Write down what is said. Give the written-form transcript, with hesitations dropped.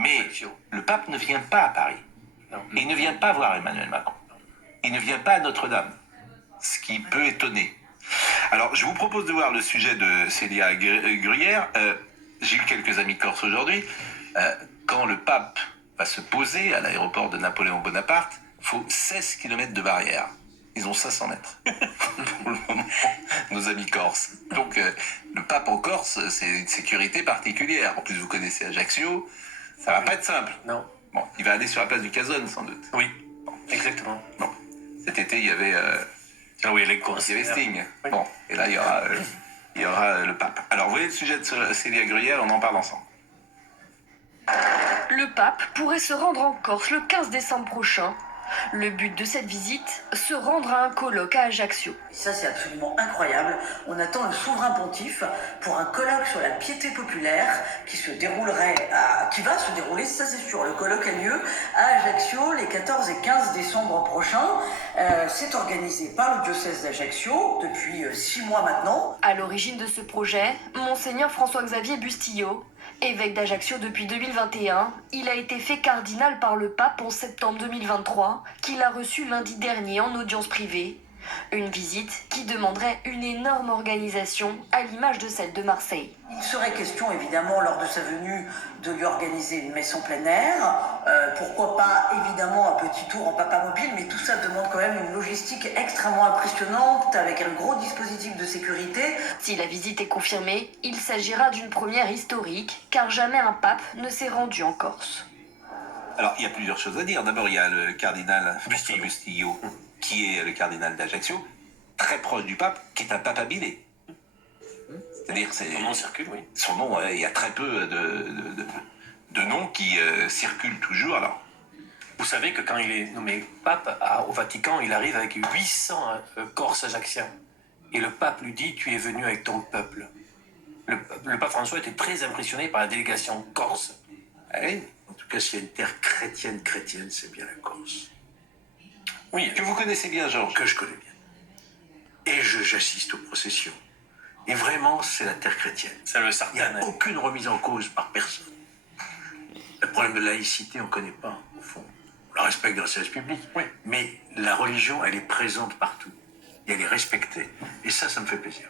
Mais le pape ne vient pas à Paris. Non. Il ne vient pas voir Emmanuel Macron. Il ne vient pas à Notre-Dame. Ce qui peut étonner. Alors, je vous propose de voir le sujet de Célia Gruyère. J'ai eu quelques amis corses aujourd'hui. Quand le pape va se poser à l'aéroport de Napoléon Bonaparte, il faut 16 km de barrière. Ils ont 500 mètres. Pour le moment, nos amis corses. Donc, le pape en Corse, c'est une sécurité particulière. En plus, vous connaissez Ajaccio. Ça va pas être simple. Non. Bon, il va aller sur la place du Casone, sans doute. Oui, exactement. Bon, cet été, il y avait... Ah oui, les il y concerts. avait Sting. Oui. Bon, et là, il y aura le pape. Alors, vous voyez le sujet de Célia Gruyère, on en parle ensemble. Le pape pourrait se rendre en Corse le 15 décembre prochain. Le but de cette visite, se rendre à un colloque à Ajaccio. Ça, c'est absolument incroyable. On attend le souverain pontife pour un colloque sur la piété populaire qui va se dérouler, ça c'est sûr. Le colloque a lieu à Ajaccio les 14 et 15 décembre prochains. C'est organisé par le diocèse d'Ajaccio depuis 6 mois maintenant. À l'origine de ce projet, Monseigneur François-Xavier Bustillo, évêque d'Ajaccio depuis 2021, il a été fait cardinal par le pape en septembre 2023, qu'il a reçu lundi dernier en audience privée. Une visite qui demanderait une énorme organisation à l'image de celle de Marseille. Il serait question évidemment lors de sa venue de lui organiser une messe en plein air. Pourquoi pas évidemment un petit tour en papa mobile, mais tout ça demande quand même une logistique extrêmement impressionnante avec un gros dispositif de sécurité. Si la visite est confirmée, il s'agira d'une première historique, car jamais un pape ne s'est rendu en Corse. Alors, il y a plusieurs choses à dire. D'abord, il y a le cardinal Bustillo, qui est le cardinal d'Ajaccio, très proche du pape, qui est un pape habilé. C'est-à-dire, Son nom circule, oui. Son nom, il y a très peu de noms qui circulent toujours. Alors, Vous savez que quand il est nommé pape au Vatican, il arrive avec 800 Corses ajacciens. Et le pape lui dit, tu es venu avec ton peuple. Le pape François était très impressionné par la délégation corse. allez, En tout cas, s'il y a une terre chrétienne, c'est bien la Corse. Oui, que vous connaissez bien, Georges. Que je connais bien. Et j'assiste aux processions. Et vraiment, c'est la terre chrétienne. c'est le Il n'y sartane. a aucune remise en cause par personne. Le problème de laïcité, on ne connaît pas, au fond. On la respecte dans le service public. Oui. Mais la religion, elle est présente partout. Et elle est respectée. Et ça me fait plaisir.